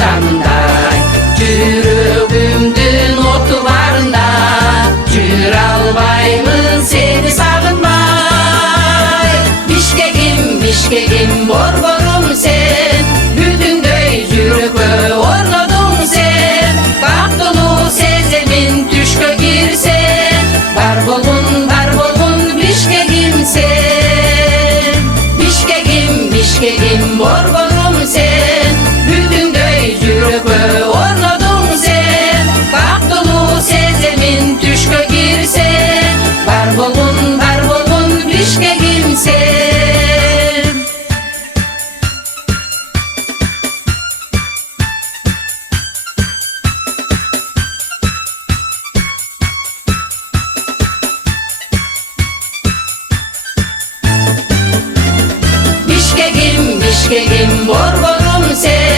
akşamday. Cürüğümdün otu varında, cür albayımın seni sağınmay. Bişkegim, bişkegim, borborum sen, bütün göy cürükü orladın sen. Kaptılı sezemin tüşkö girsen, bar bolun bişkegim sen. Bişkegim, bişkegim, borborum sen, bütün göy cürükü orladın sen. Kaptılı sezemin tüşkö girsen, bar bolun bişkegim sen. Bişkegim, bişkegim, borborum sen.